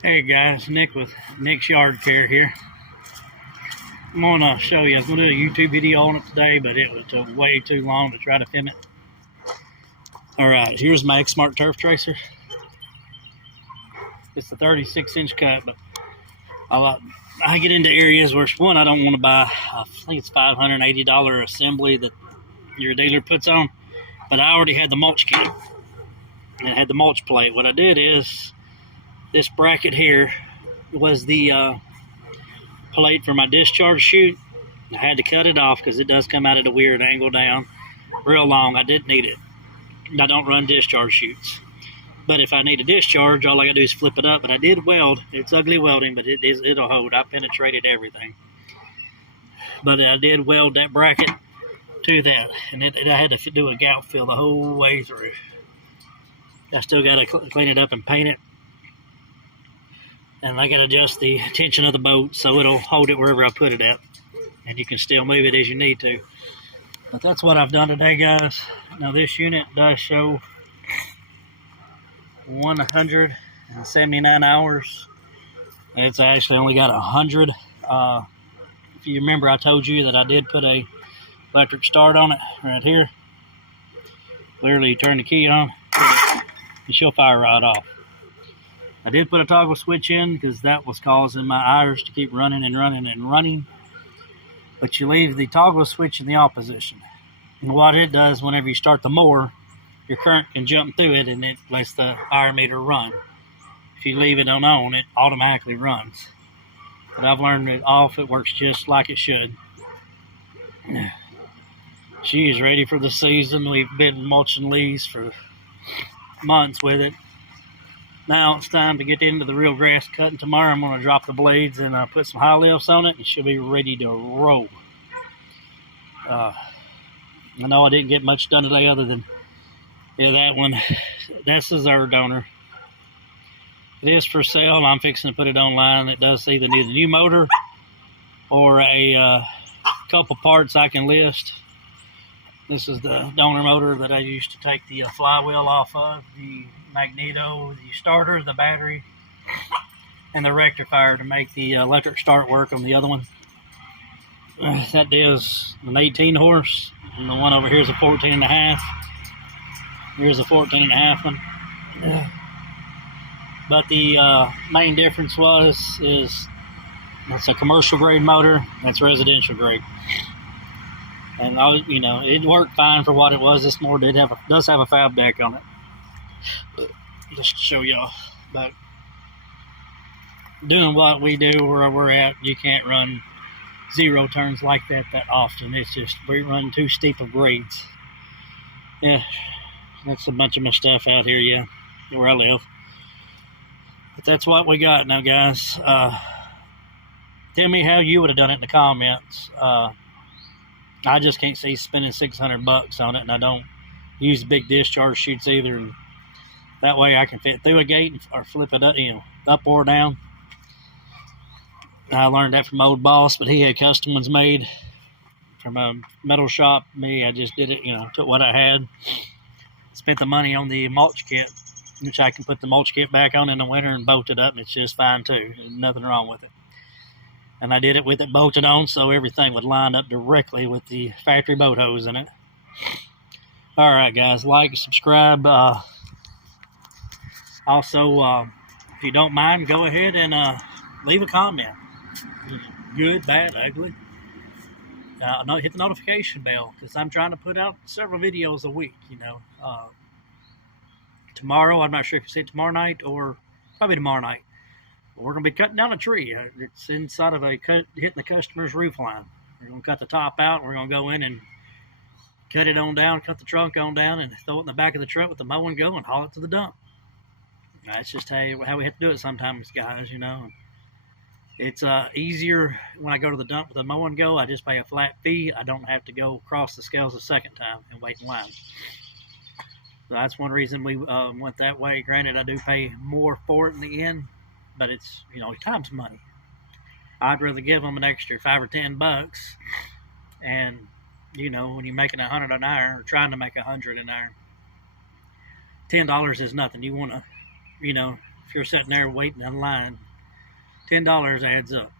Hey guys, Nick with Nick's Yard Care here. I'm gonna show you. I was gonna do a YouTube video on it today, but it took way too long to try to film it. All right, here's my X-Smart turf tracer. It's a 36-inch cut, but I get into areas where one I don't want to buy. I think it's $580 assembly that your dealer puts on, but I already had the mulch kit and it had the mulch plate. What I did is this bracket here was the plate for my discharge chute. I had to cut it off because it does come out at a weird angle down, real long. I didn't need it. I don't run discharge chutes, but if I need a discharge, all I gotta do is flip it up. But I did weld. It's ugly welding, but it'll hold. I penetrated everything, but I did weld that bracket to that, and I had to do a gout fill the whole way through. I still gotta clean it up and paint it. And I got to adjust the tension of the boat so it'll hold it wherever I put it at. And you can still move it as you need to. But that's what I've done today, guys. Now this unit does show 179 hours. It's actually only got 100. If you remember, I told you that I did put a electric start on it right here. Literally, you turn the key on and she'll fire right off. I did put a toggle switch in because that was causing my irons to keep running and running and running. But you leave the toggle switch in the opposition. And what it does, whenever you start the mower, your current can jump through it and it lets the iron meter run. If you leave it on, it automatically runs. But I've learned it off, it works just like it should. She is ready for the season. We've been mulching leaves for months with it. Now it's time to get into the real grass cutting. Tomorrow I'm going to drop the blades and put some high lifts on it, and she'll be ready to roll. I know I didn't get much done today other than that one. This is our donor. It is for sale. I'm fixing to put it online. It does either need a new motor or a couple parts I can list. This is the donor motor that I used to take the flywheel off of, the magneto, the starter, the battery, and the rectifier to make the electric start work on the other one. That is an 18 horse, and the one over here is a 14 and a half. Here's a 14 and a half one. But the main difference is that's a commercial grade motor, that's residential grade. And it worked fine for what it was. This mower does have a fab deck on it. Just to show y'all. But doing what we do where we're at, you can't run zero turns like that often. It's just we run too steep of grades. Yeah, that's a bunch of my stuff out here. Yeah, where I live. But that's what we got now, guys. Tell me how you would have done it in the comments. I just can't see spending $600 on it, and I don't use big discharge chutes either. And that way I can fit through a gate or flip it up, up or down. I learned that from old boss, but he had custom ones made from a metal shop. Me, I just did it, took what I had, spent the money on the mulch kit, which I can put the mulch kit back on in the winter and bolt it up, and it's just fine too. There's nothing wrong with it. And I did it with it bolted on so everything would line up directly with the factory boat hose in it. All right, guys, like, subscribe. Also, if you don't mind, go ahead and leave a comment. Good, bad, ugly. Hit the notification bell because I'm trying to put out several videos a week, Tomorrow, I'm not sure if you say tomorrow night or probably tomorrow night. We're going to be cutting down a tree. It's inside of hitting the customer's roof line. We're going to cut the top out, and we're going to go in and cut it on down, cut the trunk on down, and throw it in the back of the truck with the mowing go and haul it to the dump. That's just how we have to do it sometimes, guys, It's easier when I go to the dump with the mowing go. I just pay a flat fee. I don't have to go across the scales a second time and wait in line. So that's one reason we went that way. Granted, I do pay more for it in the end. But it's, time's money. I'd rather give them an extra $5 or $10. And, when you're making 100 an hour or trying to make 100 an hour, $10 is nothing. You want to, if you're sitting there waiting in line, $10 adds up.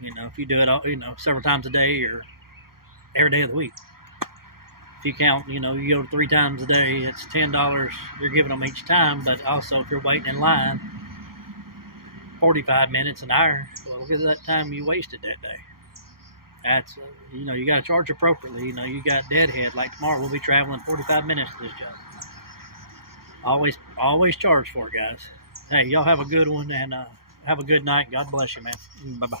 You know, if you do it all, you know, several times a day or every day of the week. If you count, you know, you go 3 times a day, it's $10 you're giving them each time. But also, if you're waiting in line 45 minutes, an hour, well, look at that time you wasted that day. That's, you know, you got to charge appropriately. You know, you got deadhead. Like tomorrow, we'll be traveling 45 minutes to this job. Always charge for it, guys. Hey, y'all have a good one, and have a good night. God bless you, man. Bye-bye.